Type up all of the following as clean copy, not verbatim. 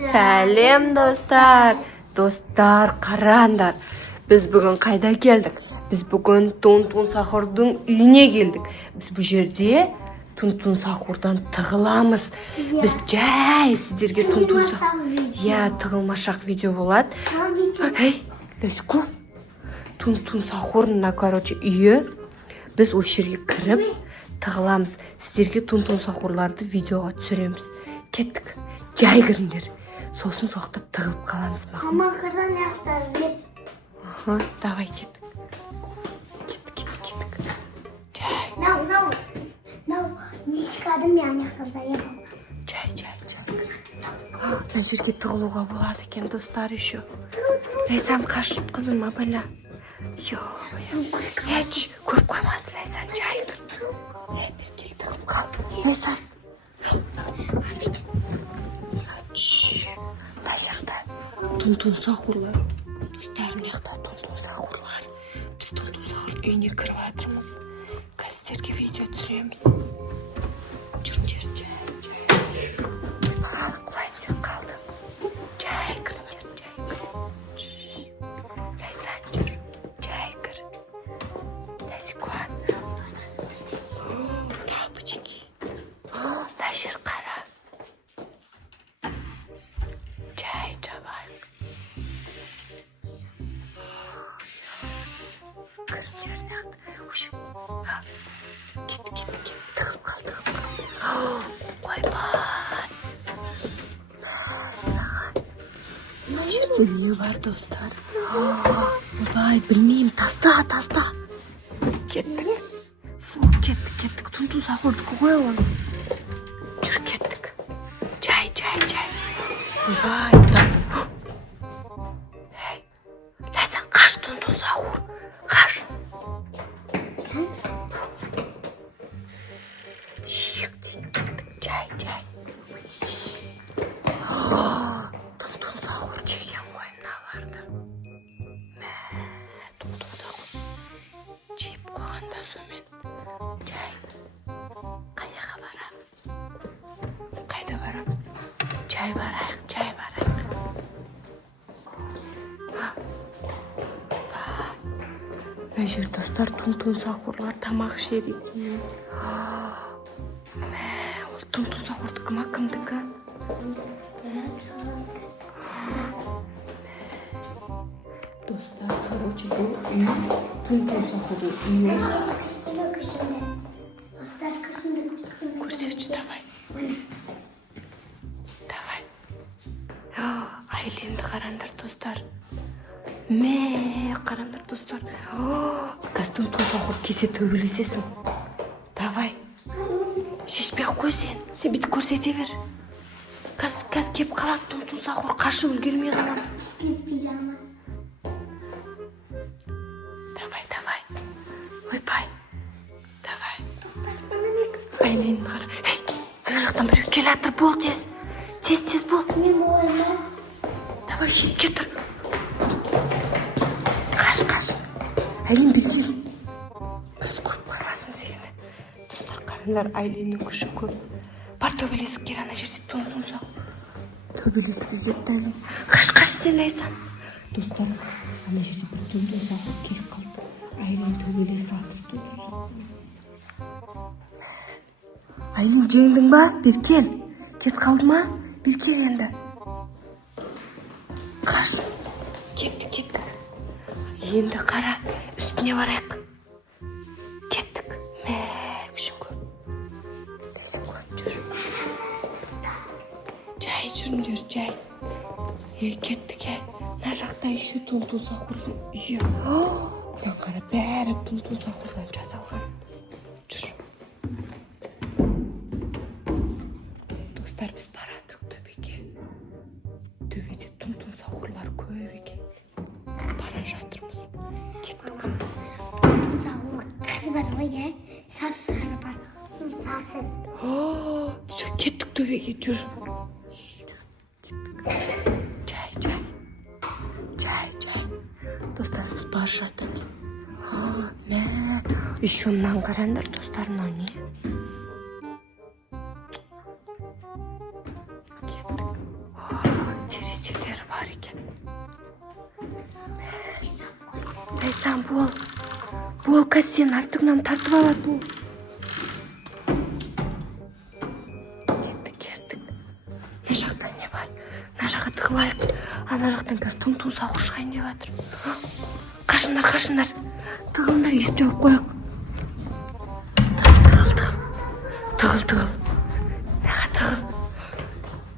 Сәлем достар. Достар, қараңдар. Біз бүгін қайда келдік? Біз бүгін Тун-Тун Сахурдың үйіне келдік. Біз бұл жерде Тун-Тун Сахурдан тығыламыз. Біз жай сіздерге Тун-Тун тығылмашақ видео болады. Эй, let's go. Тун-Тун Сахурдың, короче, үйі. Біз ол жерге кіріп тығыламыз. Сіздерге Тун-Тун Сахурларды видеоға түсіреміз. Кеттік. Жай кіріңдер. Сосын соқта тығылып қаламыз. Мама, қыран яқтар. Давай кеттік. Кеттік. Жай. Нау, нешкадым яғын яқтан зайым. Жай. Мына жерге тығылуға болады екен, достар, еще. Ләйсан қашып, қызым, абыла. Әч, көріп қоймасын, Ләйсан, жай. Бір кел тығылып қал. Ләйсан. Мына жақта Тун-Тун Сахурлар. Достар, мына жақта Тун-Тун Сахурлар. Біз Тун-Тун Сахурдың үйіне кіріп жатырмыз. Қазірге видео түсіреміз. Жүріңдер, жай. Құлайын деп қалды. Жай кіріңдер, жай. Ләйсан, жүр. Жай кір. Ләзикуан. Тапочки. Мына жер қара. Жай, жабайық. Кіріңдер, нақты. Кет. Тығып қал. Ойбай. Саған. Мына жерде не бар, достар? Ойбай, білмеймін. Таста. Кеттік. Кеттік. Тун-Тун Сахурдікі ғой оны. Жүр, кеттік. Жай. Ойбай, Ләйсан, қаш, Тун-Тун Сахур. Қаш. Жай. Тун-Тун Сахур жеген ғой мыналарды. Тун-Тун Сахур жеп қойғанда сомен. Жай. Қаяға барамыз? Қайда барамыз? Жай барайық. Мына жер, достар, Тун-Тун Сахурлар тамақ ішеді екен. Ол Тун-Тун Сахурдікі ма, кімдікі? Достар, короче, бұл үй Тун-Тун Сахурдың үйі. Көрсетші, давай. Айленді қарандар, достар. Қарандар, достар. Қазір Тун-Тун Сахур кесе төбелесесің. Давай. Шешпей-ақ қой сен. Сен бүйтіп көрсете бер. Қазір кеп қалады Тун-Тун Сахур. Қашып үлгермей қаламыз. Давай. Ойбай. Давай. Айленді қара. Ана жақтан біреу келе жатыр. Бол тез. Тез бол. Давай, шетке тұр. Қаш. Айлен, бір кел. Қазір көріп қоймасын сені. Достар, қарандар, Айленнің күші көп. Бар, төбелесіп кел, ана жерде Тун-Тун Сахур. Төбелесіп кетті Айлен. Қаш сен, Ләйсан. Достар, ана жерде Тун-Тун Сахур келіп қалды. Айлен төбелесі атыр Тун-Тун Сахур. Айлен, жеңдің ба? Бір кел. Кет қалды ма? Bir kere енді. Қаш. Кеттік. Енді қара. Үстіне барайық. Кеттік. Күшін көп. Ләзім көндір. Жай жүріңдер, жай. Кеттік, Мына жақта еще Тун-Тун Сахурдың үйі. Мына қара, бәрі Тун-Тун Сахурдан жасалған. Жүр. Достар, біз барадық төбеге. Төбеде Тун-Тун Сахурлар көп екен. Бара жатырмыз. Кеттік. Қыз бар ғой, сары бар. Сасы. Жүр, кеттік төбеге, жүр. Жай. Достар, біз бар жатырмыз. Еще мынаны қараңдар, достар, мынау не? Кеттік. бар екен. Лайсан, бол. Бол, қазір сен артыңнан тартып алады бұл. Кеттік. Мына жақта не бар? Мына жаққа тығылайық. Ана жақтан қазір тұн сауыр шығайын деп жатыр. Қашындар. Тығылыңдар, есікті жауып қояйық. Тығыл. Неға тығыл?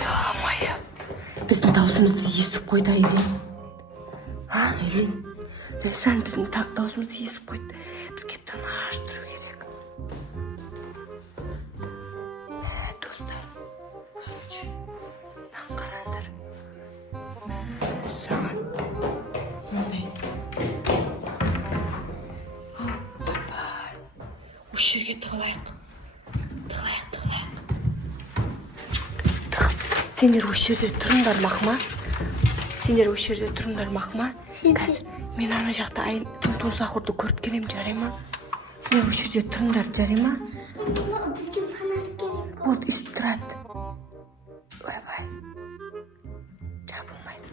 Ё-моё. Біздің даусымызды естіп қойды Айлин. Айлин? Лайсан, біздің даусымызды естіп қойды. Бізге тыныш тұру керек. Достар. Короче, мынаны қараңдар. Саған. Мындай. Ойбай. Осы жерге тығылайық. Сендер осы жерде тұрыңдар мақма. Қазір мен ана жақта тұн сақұрды көріп келем, жарай ма? Сендер осы жерде тұрыңдар, жарай ма? Бізге фонарь керек. Болды, үсіп тұрады. Ойбай. Жабылмайды.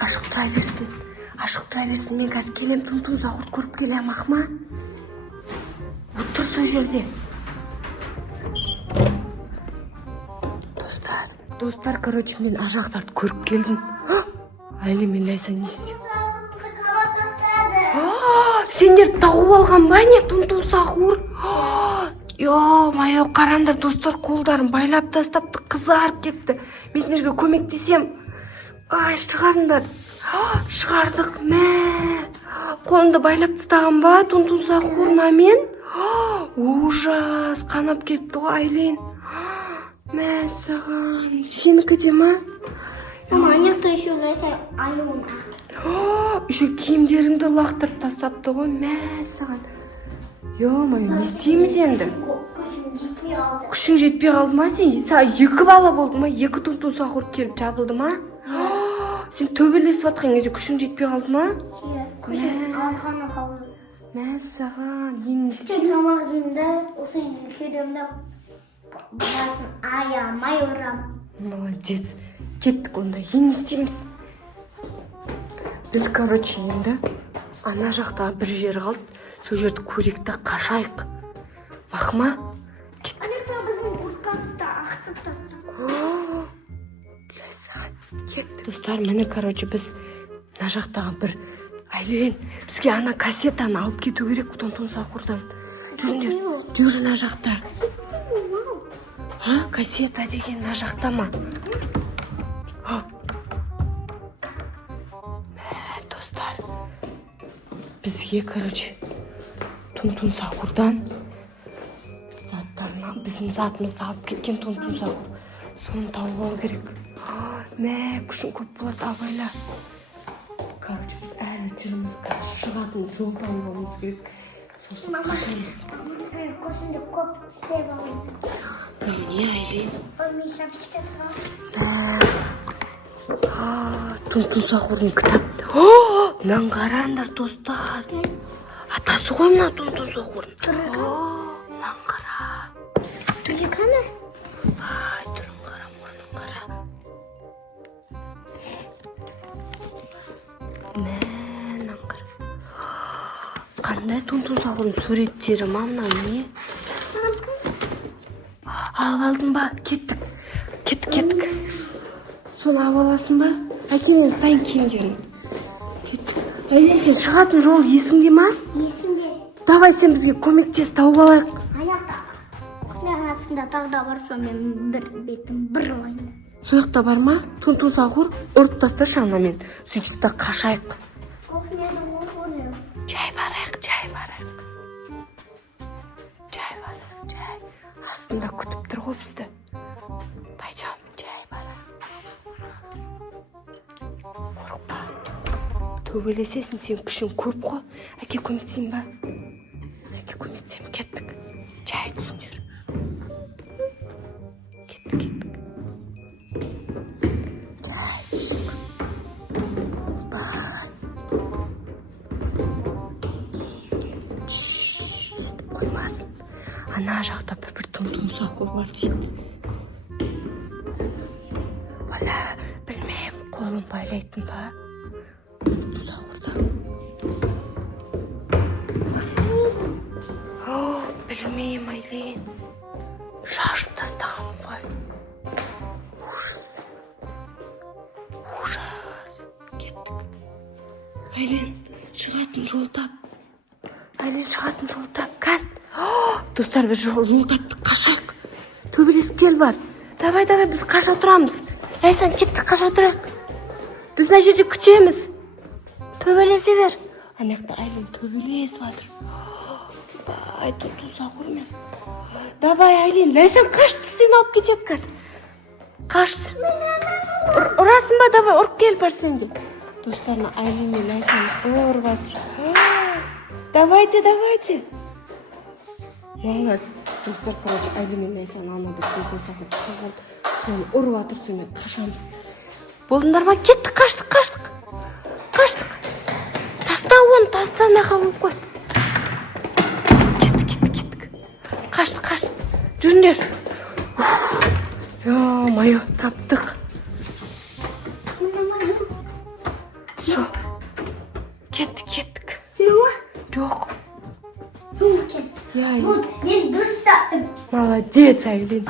Ашық тұра берсін. Мен қазір келем, тұн сақұрды көріп келем, мақма. Тұр сол жерде. Достар, короче, мен ажақтарды көріп келдім. Айлин, мен Лайсан не істеп? Сендер тауып алған ба не тұн сақур? Ё-моё, қараңдар, достар, қолдарын байлап тастапты, қызарып кетті. Мен сендерге көмектесем. Шығарыңдар. Шығардық, мә. Қолымды байлап тастаған ба тұн сақурна мен? Ужас, қанап кетті ғой, Айлин. Мәсіған. Сенікі де ма? Мама, аняқта еще Лайсан аюын ақты. Еще киімдеріңді лақтырып тастапты ғой, мәсіған. Ё-моё, не істейміз енді? Күшің жетпей қалды ма сен? Саған 2 бала болды ма? 2 тұн сақур келіп жабылды ма? Сен төбелесіп атқан кезде күшің жетпей қалды ма? Күшің азғаны қалды. Мәсіған, не істейміз? Сен тамақ жеймді, осы келемді. Басын аямай ұрам. Молодец. Кеттік онда, не істейміз? Біз, короче, енді ана жақта бір жер қалды. Сол жерді көректі қашайық. Мақма? Кеттік. Аняқта біздің құртқамызды ақтып тастап. Лайсан, кеттік. Достар, мені, короче, біз ана жақтағы бір Айлин, бізге ана кассетаны алып кету керек тұн сақурдан. Жүр ана жақта. Кассета деген ана жақта ма? Достар, бізге, короче, тұн сақурдан заттарына, біздің затымызды алып кеткен тұн сақур. Соны тауып алу керек. Күшін көп болады, абайла. Короче, біз әлі жүрміз, шығатын жол тауып алуымыз керек. Сосын қашаймыз. Көзінде көп істеп алайын. Не, Айлин? Мен шапочка шығам. Тұн сақурдың кітапты. Мынаны қараңдар, достар. Атасы ғой мына тұн сақурдың. Мынаны қара. Түрі қана? Түрін қара, мұрнын қара. Мынаны қара. Қандай тұн сақурдың суреттері ма мына не? Алып алдың ба? Кеттік. Соны алып аласың ба? Әкеңнен стайын киімдерін. Кеттік. Айлин, сен шығатын жол есіңде ма? Есімде. Давай сен бізге көмектес, тауып алайық. Аяқта. Құтылардың астында тағда бар, сонымен бір бетім бір ойын. Сояқта бар ма? Тұн сақур, ұрып тасташы ана мен. Сөйтіп та қашайық. Жай барайық. Астында күтіп тұр ғой бізді. Пойдем, жай барайық. Қорықпа. Төбелесесің, сен күшің көп қой. Әке көмектесейін ба? Әке көмектесем, кеттік. Жай түсіңдер. Кеттік. Жай түсің. Бай. Естіп қоймасын. Ана жақта бір тұн сақур бар дейді. Вала, білмеймін. Kolun paylaydın ba. Tuzağırda. Bilmeyeyim Aylin. Şaşıp tastağım koy. Ужас. Ужас. Kettik. Aylin шығатын жол тап. Aylin шығатын жол тапқан. Достар, біз жол таптық, қашайық. Төбелесіп кел бар. Давай, біз қаша тұрамыз. Ләйсан, кеттік, қаша тұрайық. Біз мына жерде күтеміз. Төбелесе бер. Анақта Aylin төбелесіп жатыр. Бай, тұсақ ұрмен. Давай, Aylin, Ләйсан қашты, сені алып кетеді қазір. Қашты. Ұрасың ба, давай, ұрып кел бар сенде. Достарына Aylin мен Ләйсан ұрып жатыр. Давайте. Молодец. Достар, короче, Aylin мен Ләйсан ана бір көйтін сақыр тұқылған. Сені ұрып жатыр, сені қашамыз. Болдыңдар ма? Кеттік, қаштық. Таста оны, таста нақа болып қой. Кеттік. Қаштық. Жүріңдер. Ё-моё, таптық. Все. Кеттік. Жоқ. мен дұрыс таптым. Молодец, Aylin.